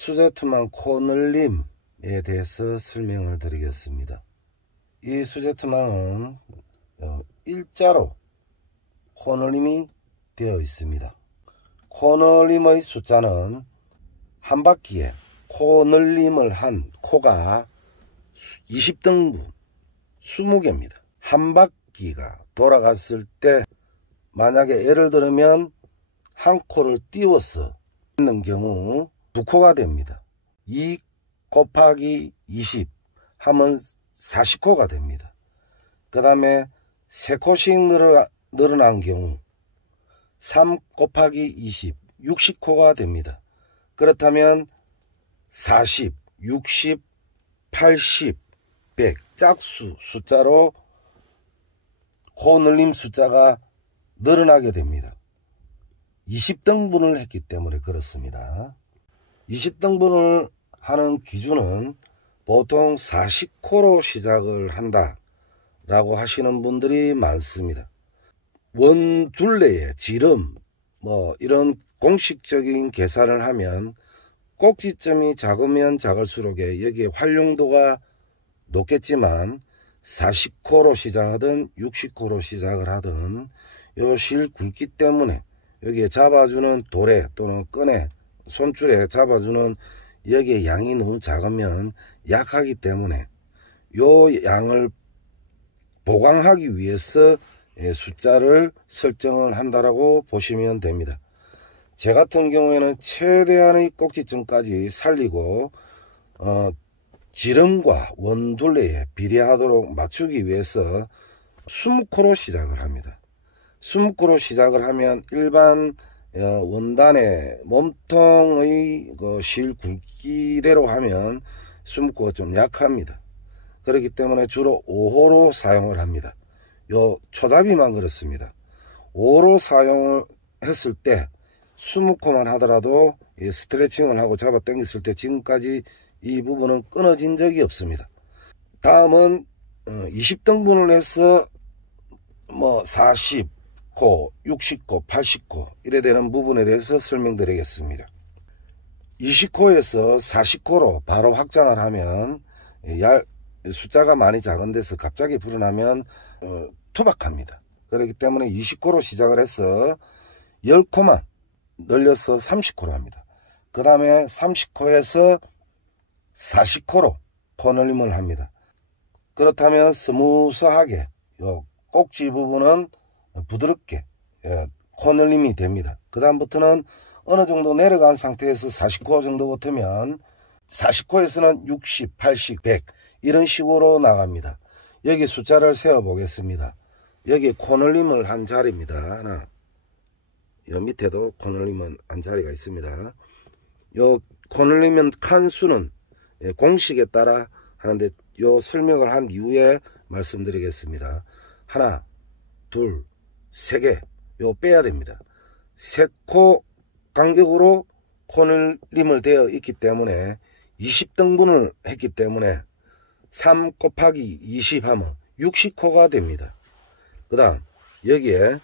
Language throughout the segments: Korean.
수제투망 코늘림에 대해서 설명을 드리겠습니다. 이 수제투망은 일자로 코늘림이 되어 있습니다. 코늘림의 숫자는 한 바퀴에 코늘림을 한 코가 20등분 20개입니다. 한 바퀴가 돌아갔을 때 만약에 예를 들면 한 코를 띄워서 있는 경우 2코가 됩니다. 2 곱하기 20 하면 40코가 됩니다. 그 다음에 3코씩 늘어난 경우 3 곱하기 20 60코가 됩니다. 그렇다면 40, 60, 80, 100 짝수 숫자로 코늘림 숫자가 늘어나게 됩니다. 20등분을 했기 때문에 그렇습니다. 20등분을 하는 기준은 보통 40코로 시작을 한다 라고 하시는 분들이 많습니다. 원 둘레의 지름 이런 공식적인 계산을 하면 꼭지점이 작으면 작을수록 여기에 활용도가 높겠지만 40코로 시작하든 60코로 시작을 하든 요 실 굵기 때문에 여기에 잡아주는 돌에 또는 끈에 손줄에 잡아주는 여기에 양이 너무 작으면 약하기 때문에 요 양을 보강하기 위해서 숫자를 설정을 한다라고 보시면 됩니다. 제 같은 경우에는 최대한의 꼭지점까지 살리고 지름과 원둘레에 비례하도록 맞추기 위해서 20코로 시작을 합니다. 20코로 시작을 하면 일반 원단의 몸통의 실 굵기대로 하면 20코가 좀 약합니다. 그렇기 때문에 주로 5호로 사용을 합니다. 요 초잡이만 그렇습니다. 5호로 사용을 했을 때 20코만 하더라도 스트레칭을 하고 잡아 당겼을 때 지금까지 이 부분은 끊어진 적이 없습니다. 다음은 20등분을 해서 40코, 60코, 80코 이래 되는 부분에 대해서 설명드리겠습니다. 20코에서 40코로 바로 확장을 하면 숫자가 많이 작은 데서 갑자기 불어나면 투박합니다. 그렇기 때문에 20코로 시작을 해서 10코만 늘려서 30코로 합니다. 그 다음에 30코에서 40코로 코늘림을 합니다. 그렇다면 스무스하게 요 꼭지 부분은 부드럽게 코늘림이 됩니다. 그 다음부터는 어느 정도 내려간 상태에서 40코 정도 같으면 40코에서는 60, 80, 100 이런 식으로 나갑니다. 여기 숫자를 세어 보겠습니다. 여기 코늘림을 한 자리입니다. 하나, 요 밑에도 코늘림은 한 자리가 있습니다. 요 코늘림은 칸수는 공식에 따라 하는데 요 설명을 한 이후에 말씀드리겠습니다. 하나, 둘, 세 개 요 빼야 됩니다. 3코 간격으로 코늘림을 되어 있기 때문에 20등분을 했기 때문에 3 곱하기 20 하면 60코가 됩니다. 그 다음 여기에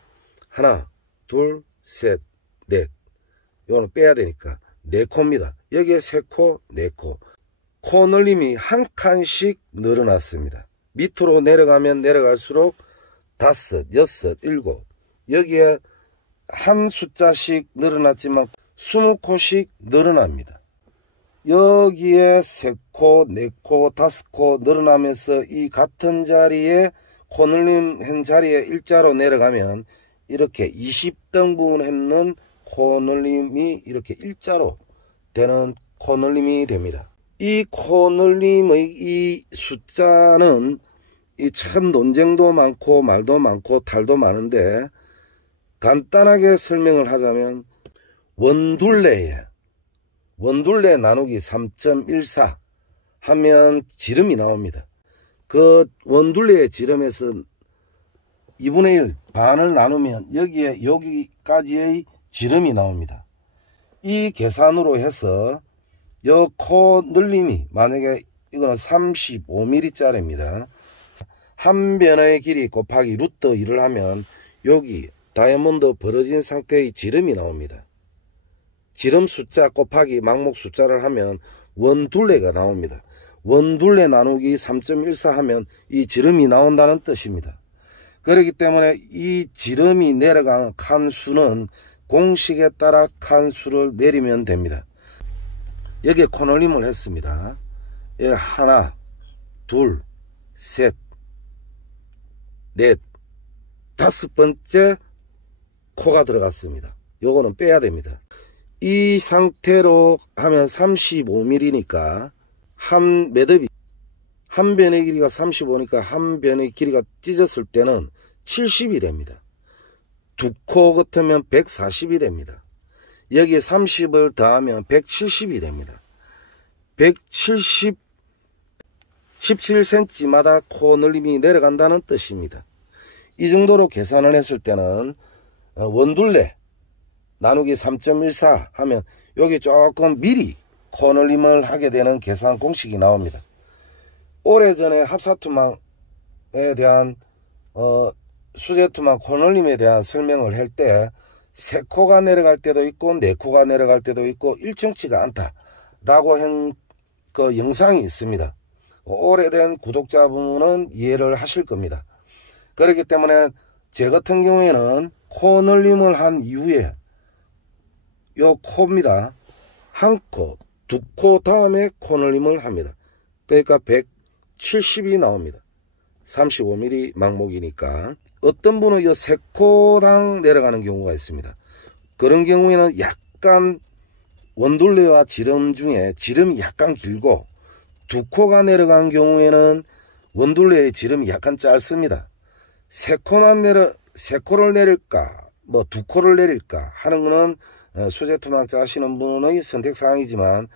하나, 둘, 셋, 넷 요거는 빼야 되니까 4코입니다. 여기에 3코, 4코 코늘림이 한 칸씩 늘어났습니다. 밑으로 내려가면 내려갈수록 5, 6, 7 여기에 한 숫자씩 늘어났지만 20코씩 늘어납니다. 여기에 3코, 4코, 5코 늘어나면서 이 같은 자리에 코늘림 한 자리에 일자로 내려가면 이렇게 20등분 했는 코늘림이 이렇게 일자로 되는 코늘림이 됩니다. 이 코늘림의 이 숫자는 참 논쟁도 많고 말도 많고 탈도 많은데 간단하게 설명을 하자면 원둘레 나누기 3.14 하면 지름이 나옵니다. 그 원둘레의 지름에서 2분의 1 반을 나누면 여기까지의 지름이 나옵니다. 이 계산으로 해서 요 코늘림이 만약에 이거는 35mm 짜리입니다. 한 변의 길이 곱하기 루트 1을 하면 여기 다이아몬드 벌어진 상태의 지름이 나옵니다. 지름 숫자 곱하기 망목 숫자를 하면 원둘레가 나옵니다. 원둘레 나누기 3.14 하면 이 지름이 나온다는 뜻입니다. 그렇기 때문에 이 지름이 내려간 칸수는 공식에 따라 칸수를 내리면 됩니다. 여기에 코널림을 했습니다. 여기 하나, 둘, 셋, 넷, 다섯 번째 코가 들어갔습니다. 요거는 빼야 됩니다. 이 상태로 하면 35mm니까 한 매듭이 한 변의 길이가 35니까 한 변의 길이가 찢었을 때는 70이 됩니다. 두 코 같으면 140이 됩니다. 여기에 30을 더하면 170이 됩니다. 170 17cm마다 코늘림이 내려간다는 뜻입니다. 이 정도로 계산을 했을 때는 원둘레 나누기 3.14 하면 여기 조금 미리 코늘림을 하게 되는 계산 공식이 나옵니다. 오래전에 합사투망에 대한 수제투망 코늘림에 대한 설명을 할 때 세 코가 내려갈 때도 있고 네 코가 내려갈 때도 있고 일정치가 않다라고 한 그 영상이 있습니다. 오래된 구독자분은 이해를 하실 겁니다. 그렇기 때문에 제 같은 경우에는 코늘림을 한 이후에 요 코입니다. 한 코, 두 코 다음에 코늘림을 합니다. 그러니까 170이 나옵니다. 35mm 망목이니까. 어떤 분은 이 세 코당 내려가는 경우가 있습니다. 그런 경우에는 약간 원둘레와 지름 중에 지름이 약간 길고 두 코가 내려간 경우에는 원둘레의 지름이 약간 짧습니다. 세 코를 내릴까 뭐 두 코를 내릴까 하는 거는 수제투망자 하시는 분의 선택사항이지만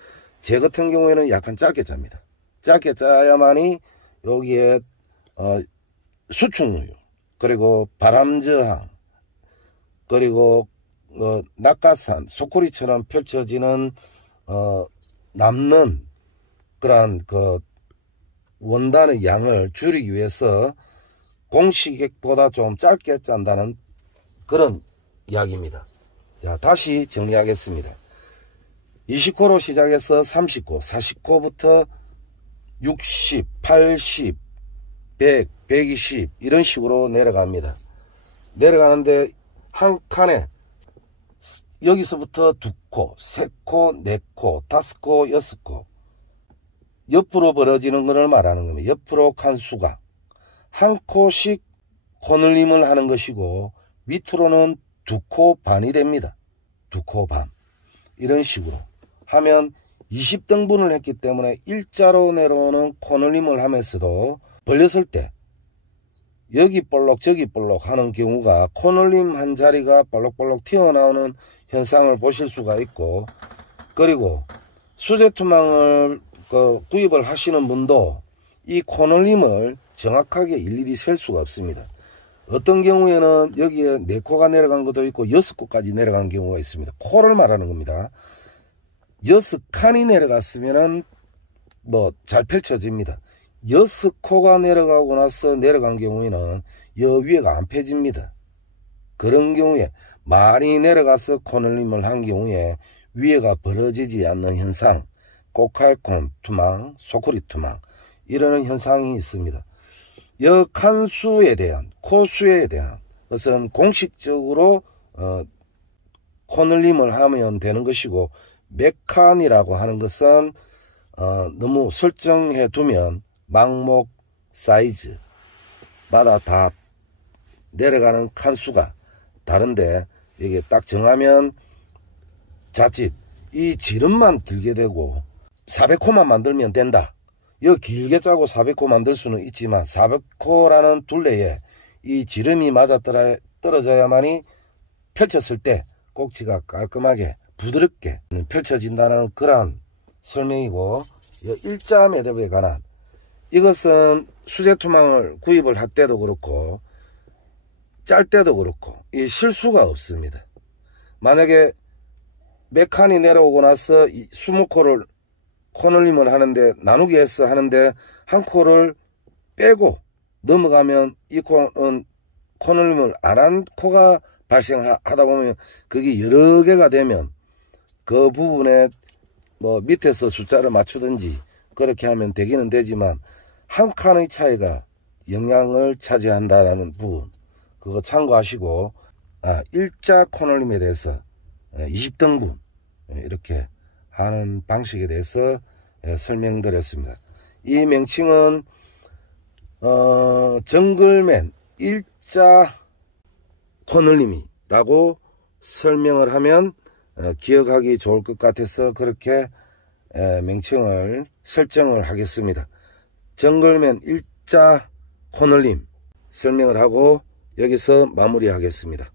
제 같은 경우에는 약간 짧게 짭니다. 짧게 짜야만이 여기에 수축률 그리고 바람저항 그리고 낙하산 소쿠리처럼 펼쳐지는 남는 그러한 원단의 양을 줄이기 위해서 공식액보다 좀 짧게 짠다는 그런 이야기입니다. 자, 다시 정리하겠습니다. 20코로 시작해서 30코, 40코부터 60, 80, 100, 120 이런 식으로 내려갑니다. 내려가는데 한 칸에 여기서부터 두 코, 세 코, 네 코, 다섯 코, 여섯 코 옆으로 벌어지는 것을 말하는 겁니다. 옆으로 칸수가 한 코씩 코늘림을 하는 것이고 밑으로는 두 코 반이 됩니다. 두 코 반. 이런 식으로 하면 20등분을 했기 때문에 일자로 내려오는 코늘림을 하면서도 벌렸을 때 여기 볼록 저기 볼록 하는 경우가 코늘림 한 자리가 볼록볼록 튀어나오는 현상을 보실 수가 있고, 그리고 수제투망을 구입을 하시는 분도 이 코늘림을 정확하게 일일이 셀 수가 없습니다. 어떤 경우에는 여기에 4코가 내려간 것도 있고 6코까지 내려간 경우가 있습니다. 코를 말하는 겁니다. 6칸이 내려갔으면은 뭐 잘 펼쳐집니다. 6코가 내려가고 나서 내려간 경우에는 여 위에가 안 펴집니다. 그런 경우에 많이 내려가서 코늘림을 한 경우에 위에가 벌어지지 않는 현상, 꼬칼콘 투망, 소쿠리 투망 이러는 현상이 있습니다. 여 칸수에 대한, 코수에 대한 것은 공식적으로 코늘림을 하면 되는 것이고, 몇 칸이라고 하는 것은 너무 설정해 두면 망목 사이즈마다 다 내려가는 칸수가 다른데, 이게 딱 정하면 자칫 이 지름만 길게 되고 400코만 만들면 된다. 여 길게 짜고 400코 만들 수는 있지만 400코라는 둘레에 이 지름이 맞아 떨어져야만이 펼쳤을 때 꼭지가 깔끔하게 부드럽게 펼쳐진다는 그런 설명이고, 일자 매듭에 관한 이것은 수제투망을 구입을 할 때도 그렇고 짤 때도 그렇고 이 실수가 없습니다. 만약에 몇 칸이 내려오고 나서 20코를 코늘림을 하는데 나누기 해서 하는데 한 코를 빼고 넘어가면 이 코는 코늘림을 안 한 코가 발생하다 보면 그게 여러 개가 되면 그 부분에 뭐 밑에서 숫자를 맞추든지 그렇게 하면 되기는 되지만 한 칸의 차이가 영향을 차지한다라는 부분, 그거 참고하시고, 일자 코너림에 대해서 20등분 이렇게 하는 방식에 대해서 설명드렸습니다. 이 명칭은 정글맨 일자 코너림이라고 설명을 하면 기억하기 좋을 것 같아서 그렇게 명칭을 설정을 하겠습니다. 정글맨 일자 코너림 설명을 하고 여기서 마무리하겠습니다.